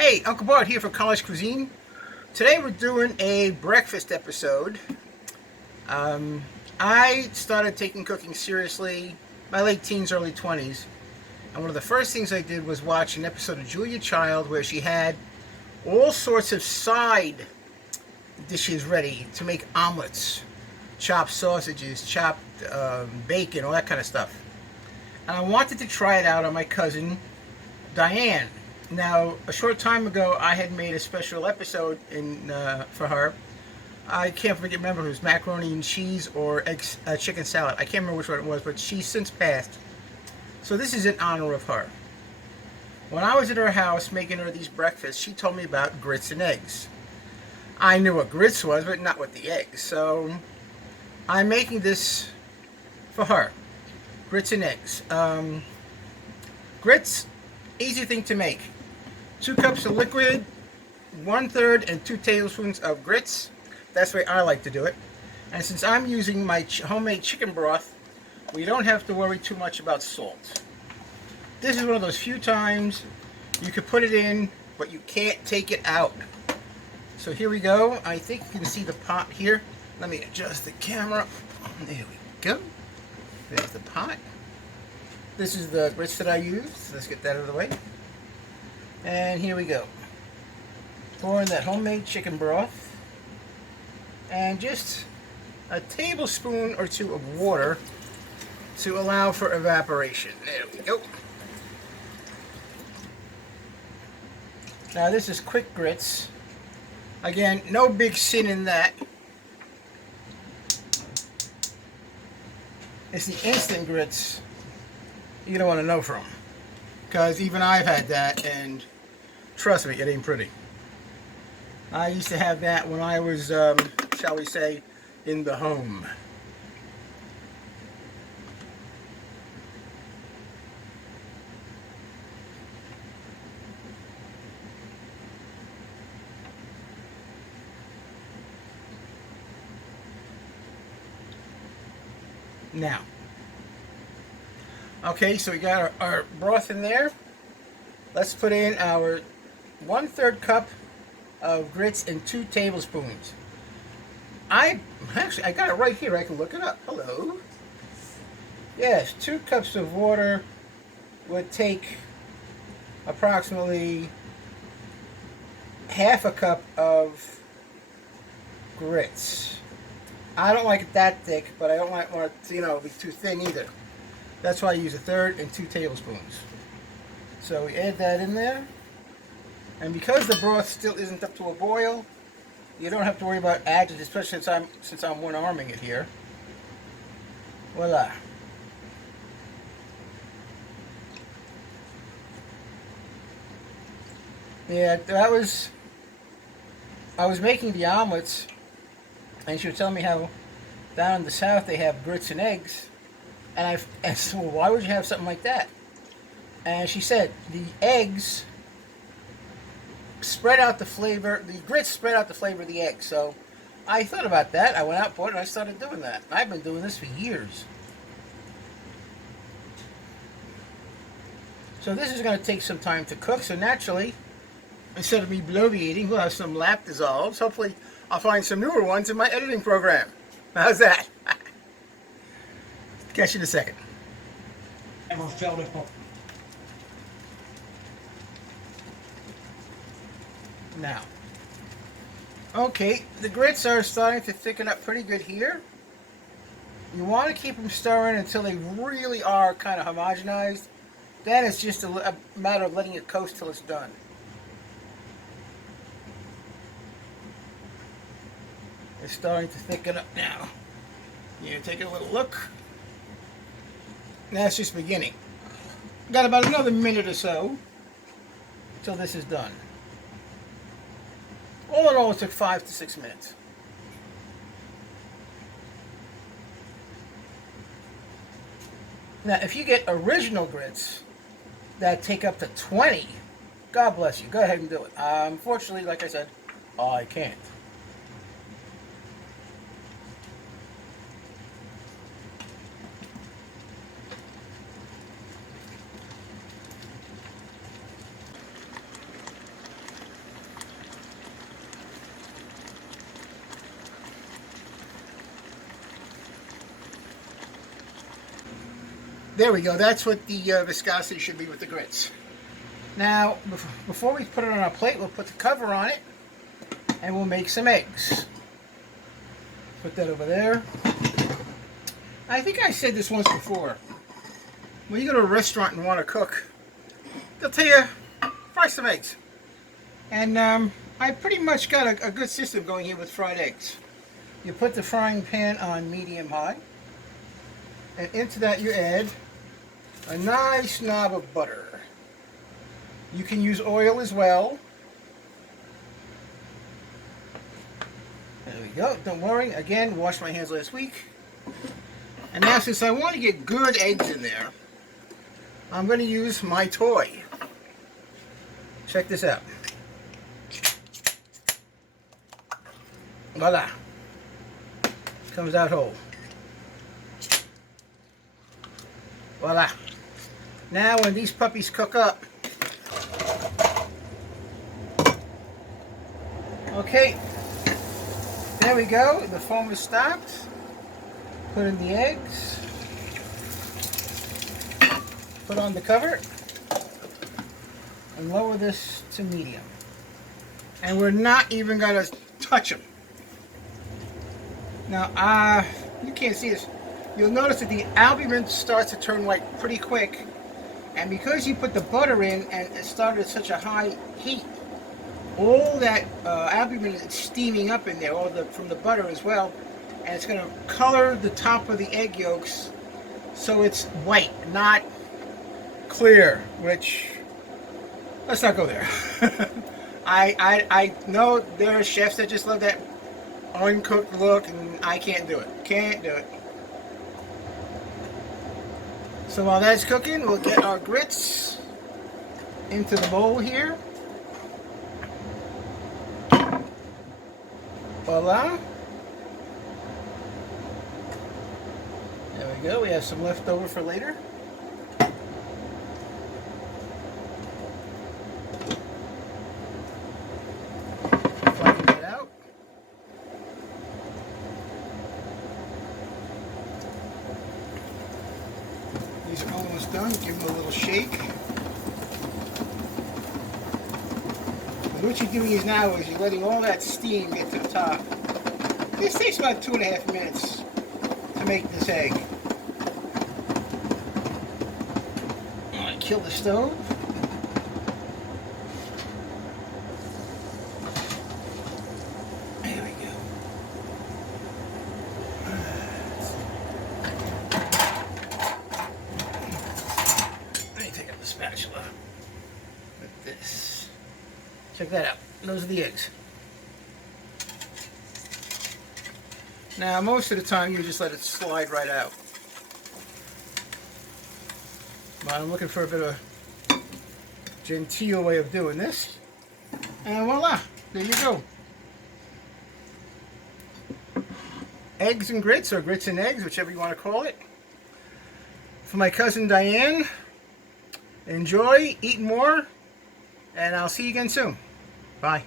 Hey, Uncle Bart here for College Cuisine. Today we're doing a breakfast episode. Um, I started taking cooking seriously my late teens, early 20s. And one of the first things I did was watch an episode of Julia Child where she had all sorts of side dishes ready to make omelets, chopped sausages, chopped bacon, all that kind of stuff. And I wanted to try it out on my cousin, Diane. Now, a short time ago, I had made a special episode for her. I can't remember if it was macaroni and cheese or chicken salad. I can't remember which one it was, but she's since passed. So this is in honor of her. When I was at her house making her these breakfasts, she told me about grits and eggs. I knew what grits was, but not what the eggs. So I'm making this for her. Grits and eggs. Grits, easy thing to make. 2 cups of liquid, 1/3 and 2 tablespoons of grits. That's the way I like to do it. And since I'm using my homemade chicken broth, we don't have to worry too much about salt. This is one of those few times you can put it in, but you can't take it out. So here we go. I think you can see the pot here. Let me adjust the camera. There we go. There's the pot. This is the grits that I used. Let's get that out of the way. And here we go. Pour in that homemade chicken broth. And just a tablespoon or 2 of water to allow for evaporation. There we go. Now this is quick grits. Again, no big sin in that. It's the instant grits you don't want to know from. Because even I've had that, and trust me, it ain't pretty. I used to have that when I was, shall we say, in the home. Now, okay, so we got our broth in there. Let's put in our 1/3 cup of grits and 2 tablespoons. I got it right here. I can look it up. Hello. Yes, 2 cups of water would take approximately half a cup of grits. I don't like it that thick, but I don't want it to, be too thin either. That's why I use 1/3 and 2 tablespoons. So we add that in there. And because the broth still isn't up to a boil, you don't have to worry about additives, especially since I'm one-arming it here. Voila. Yeah, I was making the omelets, and she was telling me how down in the South they have grits and eggs. And I said, well, why would you have something like that? And she said, the eggs spread out the flavor, the grits spread out the flavor of the eggs. So I thought about that. I went out, bought it, and I started doing that. I've been doing this for years. So this is going to take some time to cook. So naturally, instead of me bloviating, we'll have some lap dissolves. Hopefully, I'll find some newer ones in my editing program. How's that? Catch you in a second. Now, okay, the grits are starting to thicken up pretty good here. You want to keep them stirring until they really are kind of homogenized. Then it's just a matter of letting it coast till it's done. It's starting to thicken up now. You take a little look. Now it's just beginning. Got about another minute or so till this is done. All in all, it took 5 to 6 minutes. Now, if you get original grits that take up to 20, God bless you. Go ahead and do it. Unfortunately, like I said, I can't. There we go. That's what the viscosity should be with the grits. Now, before we put it on our plate, we'll put the cover on it, and we'll make some eggs. Put that over there. I think I said this once before. When you go to a restaurant and want to cook, they'll tell you, fry some eggs. And I pretty much got a good system going here with fried eggs. You put the frying pan on medium-high, and into that you add a nice knob of butter. You can use oil as well. There we go. Don't worry. Again, washed my hands last week. And now, since I want to get good eggs in there, I'm going to use my toy. Check this out. Voila. Comes out whole. Voila. Now, when these puppies cook up, okay, there we go. The foam is stopped. Put in the eggs. Put on the cover. And lower this to medium. And we're not even going to touch them. Now, you can't see this. You'll notice that the albumin starts to turn white pretty quick. And because you put the butter in and it started at such a high heat, all that albumin is steaming up in there, from the butter as well, and it's going to color the top of the egg yolks so it's white, not clear, which, let's not go there. I know there are chefs that just love that uncooked look, and I can't do it. Can't do it. So while that's cooking, we'll get our grits into the bowl here. Voila. There we go. We have some left over for later. Flatten that out. These are almost done. Give them a little shake. And what you're doing is now is you're letting all that steam get to the top. This takes about 2.5 minutes to make this egg. I'm going to kill the stove. There we go. Let me take out the spatula with this. Check that out. Those are the eggs. Now, most of the time, you just let it slide right out. But I'm looking for a bit of a genteel way of doing this. And voila, there you go. Eggs and grits, or grits and eggs, whichever you want to call it. For my cousin Diane, enjoy, eat more, and I'll see you again soon. Bye.